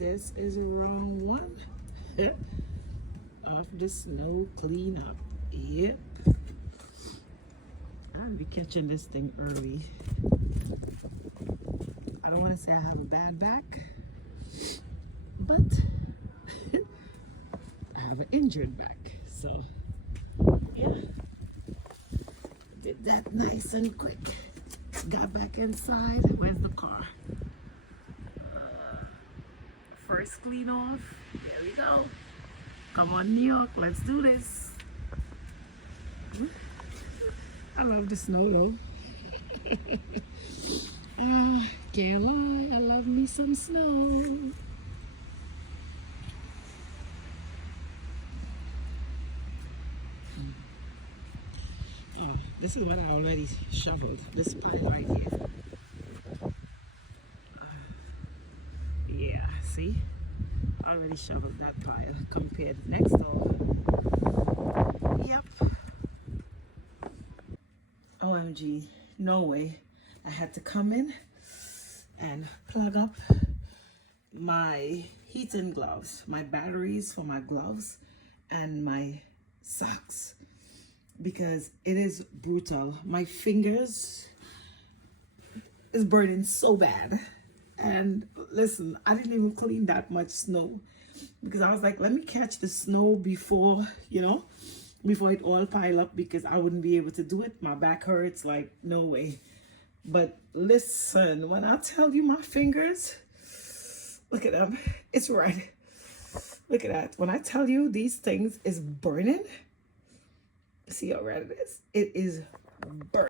This is round one of the snow cleanup. Yep. I'll be catching this thing early. I don't want to say I have a bad back, but I have an injured back. So, yeah. Did that nice and quick. Got back inside. Where's the car? First clean off. There we go. Come on, New York. Let's do this. I love the snow though. Can't lie, I love me some snow. Oh, this is what I already shoveled. This pile right here. Yeah, see? I already shoveled that pile compared next door. Yep. OMG, no way. I had to come in and plug up my heating gloves, my batteries for my gloves, and my socks because it is brutal. My fingers is burning so bad. And listen, I didn't even clean that much snow because I was like, let me catch the snow before, before it all pile up because I wouldn't be able to do it. My back hurts, like no way. But listen, when I tell you my fingers, look at them, it's red. Look at that. When I tell you these things is burning, see how red it is? It is burning.